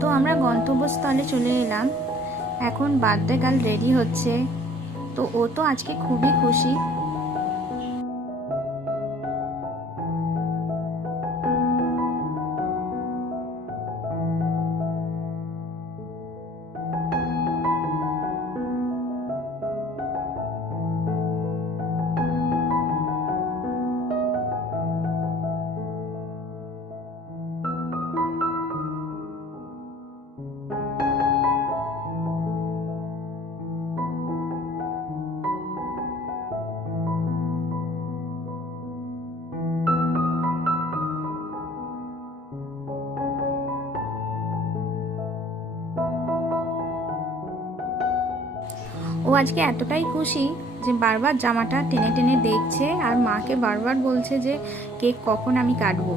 তো আমরা গন্তব্যস্থলে চলে এলাম। এখন বার্থডে গার্ল রেডি হচ্ছে। তো ও তো আজকে খুবই খুশি। ও আজকে এতটাই খুশি যে বারবার জামাটা টেনে টেনে দেখছে আর মাকে বারবার বলছে যে কেক কখন আমি কাটবো।